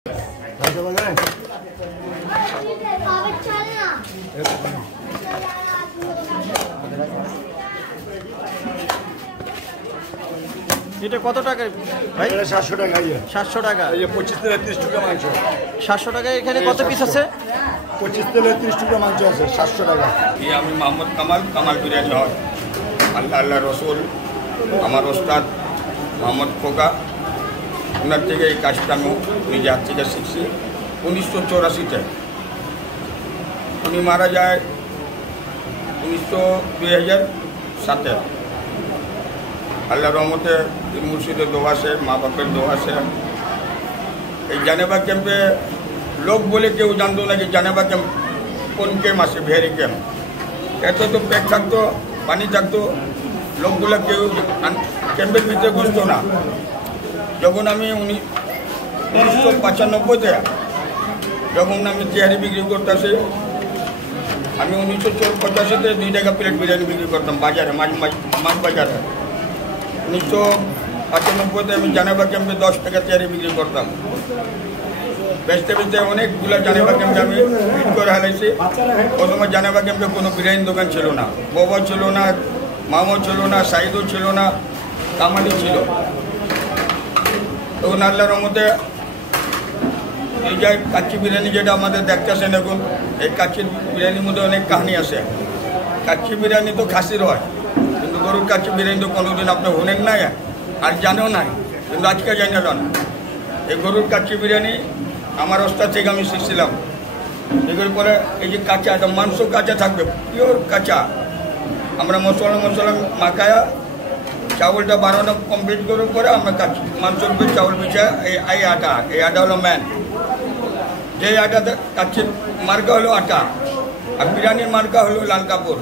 এটা কত টাকা ভাই? 700 টাকা। 700 টাকা। এই যে 25 থেকে 30 টাকা মাংস। 700 টাকা। এখানে কত পিস আছে? 25 থেকে 30 টাকা মাংস আছে। 700 টাকা। এই আমি মোহাম্মদ কামাল বিরিয়ানি হয়। আল্লাহ রসুল আমার ওস্তাদ মোহাম্মদ খোকা, ওনার থেকে এই কাজটা আমি নিজে হাত থেকে শিখছি 1984-তে। উনি মারা যায় 2007-এ। আল্লাহ রহমতে মুর্শিদের দোয়া আছে, মা বাপের দোয়া আছে। এই জানেবা ক্যাম্পে লোক বলে কেউ জানতো না যে জানেবা ক্যাম্প কোন ক্যাম্প আছে, ভেরি ক্যাম্প। এত তো প্যাক থাকতো, পানি থাকতো, লোকগুলো কেউ ক্যাম্পের ভিতরে ঘুরতো না। যখন আমি 1995-তে যখন আমি চেয়ারি বিক্রি করতেছি, আমি 1985-তে 2 টাকা প্লেট বিরিয়ানি বিক্রি করতাম বাজারে, মাছ বাজারে। 1995-তে আমি জানেবা ক্যাম্পে 10 টাকা চেয়ারি বিক্রি করতাম। বেচতে বেচতে অনেকগুলো জানেবা ক্যাম্পে আমি ফিট করে হারাইছি। প্রথমে জানেবা ক্যাম্পে কোনো বিরিয়ানি দোকান ছিল না, বাবা ছিল না, মামা ছিল না, সাইদও ছিল না, কামালি ছিল। তখন আল্লাহর রহমতে এই যে কাচ্চি বিরিয়ানি যেটা আমাদের দেখতেছেন এখন, এই কাচ্চি বিরিয়ানির মধ্যে অনেক কাহিনী আছে। কাচ্চি বিরিয়ানি তো খাসির হয়, কিন্তু গরুর কাচ্চি বিরিয়ানি তো কোনোদিন আপনি শুনেন নাই আর জানেও নাই, কিন্তু আজকে জানি না। এই গরুর কাচ্চি বিরিয়ানি আমার ওস্তাদ থেকে আমি শিখছিলাম। এগুলোর পরে এই যে কাঁচা, মাংস কাঁচা থাকবে, পিওর কাঁচা। আমরা মশলা মাখায়া চাউলটা বানানো কমপ্লিট করার পরে আমরা মাংসর উপরে চাউল বিছা এই আটা হলো ম্যান। যে আটাতে কাচ্চির মার্কা হলো আটা, আর বিরিয়ানির মার্কা হলো লাল কাপড়।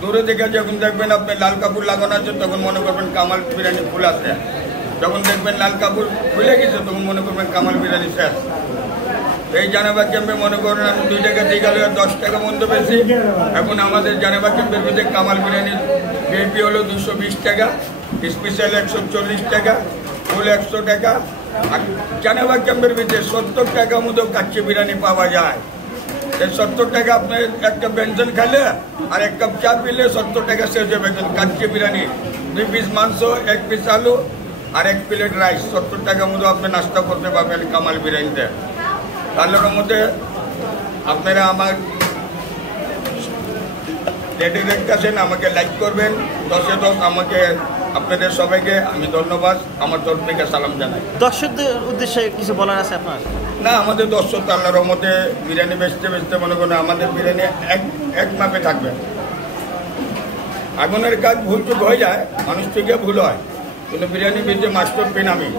দূরে থেকে যখন দেখবেন আপনি লাল কাপড় লাগানো আছে, তখন মনে করবেন কামাল বিরিয়ানি ফুল আছে। যখন দেখবেন লাল কাপড় খুলে গেছে, তখন মনে করবেন কামাল বিরিয়ানি শেষ। এই জানেবা ক্যাম্পে মনে করেন আমি 2 টাকা দিয়ে গেলে 10 টাকা মধ্যে বেশি। এখন আমাদের জানেবা ক্যাম্পের ভিতরে কামাল বিরিয়ানির ভিপি হলো 220 টাকা, স্পেশাল 140 টাকা, ফুল 100 টাকা। আর জানেবা ক্যাম্পের ভিতরে 70 টাকার মতো কাচ্চি বিরিয়ানি পাওয়া যায়। এই 70 টাকা আপনি একটা ব্যঞ্জন খাইলে আর 1 কাপ চা পিলে 70 টাকা শেষ হয়ে বেতন। কাচ্চি বিরিয়ানি 2 পিস মাংস, 1 পিস আলু আর 1 প্লেট রাইস, 70 টাকার মতো আপনি নাস্তা করতে পারবেন কামাল বিরিয়ানিতে। আল্লাহর মধ্যে আপনারা আমার ডেটে দেখতেছেন, আমাকে লাইক করবেন 10-এ 10। আমাকে আপনাদের সবাইকে আমি ধন্যবাদ, আমার তরফ থেকে সালাম জানাই। দর্শকদের উদ্দেশ্যে কিছু বলার আছে আপনার? না, আমাদের দর্শক আল্লাহর রহমতে বিরিয়ানি বেচতে মনে করেন আমাদের বিরিয়ানি এক মাপে থাকবে। আগুনের কাজ ভুল চুক হয়ে যায়, মানুষ থেকে ভুল হয়, কিন্তু বিরিয়ানি বেচে মাস্টার পেন আমি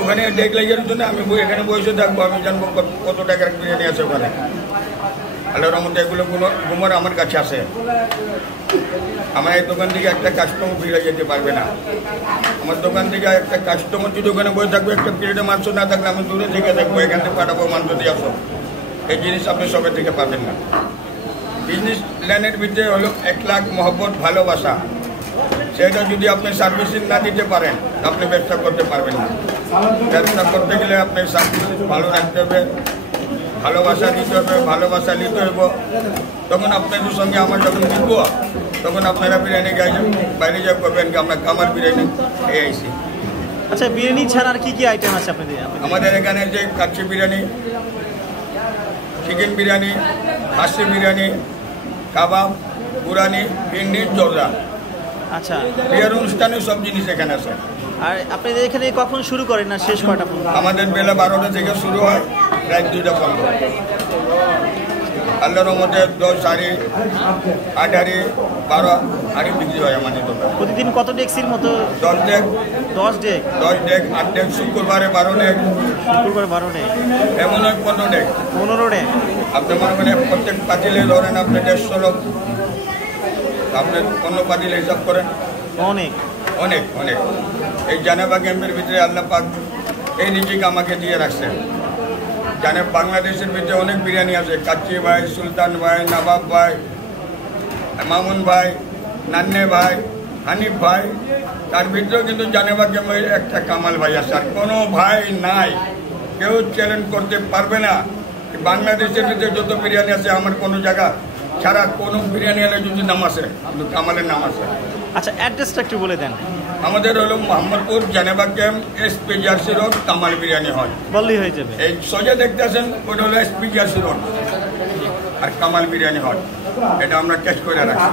ওখানে ডেক লাগার জন্য আমি এখানে বসে থাকবো, আমি জানবো কত টাকার বিরিয়ানি আছে ওখানে। আল্লাহর রহমতে এগুলো গুমর আমার কাছে আসে। আমার এই দোকান থেকে একটা কাস্টমার ফিরে যেতে পারবে না। আমার দোকান থেকে একটা কাস্টমার যদি ওখানে বসে থাকবে, একটা প্লেটে মাংস না থাকলে আমি দূরে থেকে দেখবো, এখান থেকে পাঠাবো মাংস দিয়ে আসো। এই জিনিস আপনি সবাই থেকে পাবেন না। বিজনেস লাইনের ভিতরে হলো 1 লাখ মহব্বত, ভালোবাসা। সেটা যদি আপনি সার্ভিসিং না দিতে পারেন, আপনি ব্যবসা করতে পারবেন না। ব্যবসা করতে গেলে আপনি সার্ভিসিং ভালো রাখতে হবে, ভালোবাসা দিতে হবে, ভালোবাসা নিতে হইব। তখন আপনাদের সঙ্গে আমার যখন মিলব, তখন আপনারা বিরিয়ানি বাইরে যা করবেন কি আমরা কামাল বিরিয়ানি এই আইসি। আচ্ছা, বিরিয়ানি ছাড়া আর কি আইটেম আছে আপনাদের? আমাদের এখানে যে কাচ্চি বিরিয়ানি, চিকেন বিরিয়ানি, খাসি বিরিয়ানি, কাবাব, বুরানি, ভিন্ডি, জর্দা। আচ্ছা, বিয়ের অনুষ্ঠানে সব জিনিস এখানে আছে। আর আপনাদের এখানে কখন শুরু করেন না শেষ কটা পর্যন্ত? আমাদের বেলা 12টা থেকে শুরু হয়, রাত 2টা পর্যন্ত। আল্লাহর রহমতে 10 সাড়ে 8 হাড়ি 12 হাড়ি বিক্রি হয় আমাদের দোকানে। প্রতিদিন কত ডেক্সির মতো? 10 ডেক। 10 day, 8 day. শুক্রবারে 12 ডেক, শুক্রবার 12 ডেক, এমন হয় 15 ডেক। 15 ডেক। আপনি মনে করেন প্রত্যেক পাতিলে ধরেন আপনি 150 লোক, আপনি অন্য পাতিলে হিসাব করেন, অনেক অনেক অনেক। এই জানেবা ক্যাম্পের ভিতরে আল্লাহ পাক এই নিজেকে আমাকে দিয়ে রাখছেন। জানে বাংলাদেশের ভিতরে অনেক বিরিয়ানি আছে, কাচ্চি ভাই, সুলতান ভাই, নবাব ভাই, মামুন ভাই, নান্নে ভাই, হানিফ ভাই, তার ভিতরেও কিন্তু জানেবা কেমন একটা কামাল ভাই আছে, আর কোনো ভাই নাই, কেউ চ্যালেঞ্জ করতে পারবে না। বাংলাদেশের ভিতরে যত বিরিয়ানি আছে আমার কোনো জায়গা ছাড়া কোনো বিরিয়ানি এলে যদি নাম আছে, কিন্তু কামালের নাম আছে। আচ্ছা, অ্যাড্রেসটা একটু বলে দেন। আমাদের হলো মোহাম্মদপুর জানেবা ক্যাম্প, এসপি জার্সি রোড, কামাল বিরিয়ানি হয়। বললেই হয়ে যাবে। এই সোজা দেখতে আসেন, ওটা হলো এসপি জার্সি রোড আর কামাল বিরিয়ানি হয়। এটা আমরা ক্যাচ করে রাখি,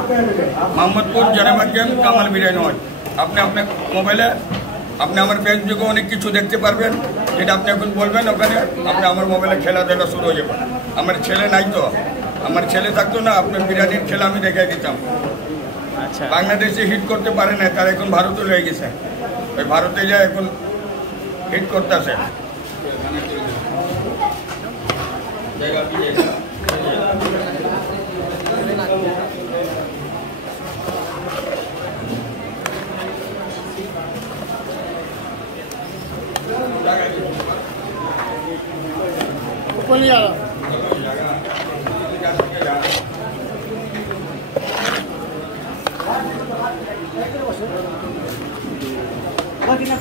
মোহাম্মদপুর জানেবা ক্যাম্প, কামাল বিরিয়ানি হয়। আপনি আপনার মোবাইলে, আপনি আমার ফেসবুকে অনেক কিছু দেখতে পারবেন, যেটা আপনি এখন বলবেন ওখানে আপনি আমার মোবাইলে খেলাধুলা শুরু হয়ে যাবে। আমার ছেলে নাই তো, আমার ছেলে থাকতো না, আপনার বিরিয়ানির খেলা আমি দেখাই দিতাম। আচ্ছা, বাংলাদেশে হিট করতে পারে না, তারা এখন ভারতে রয়ে গেছে, ওই ভারতে যায় এখন হিট করতেছে। বাকি না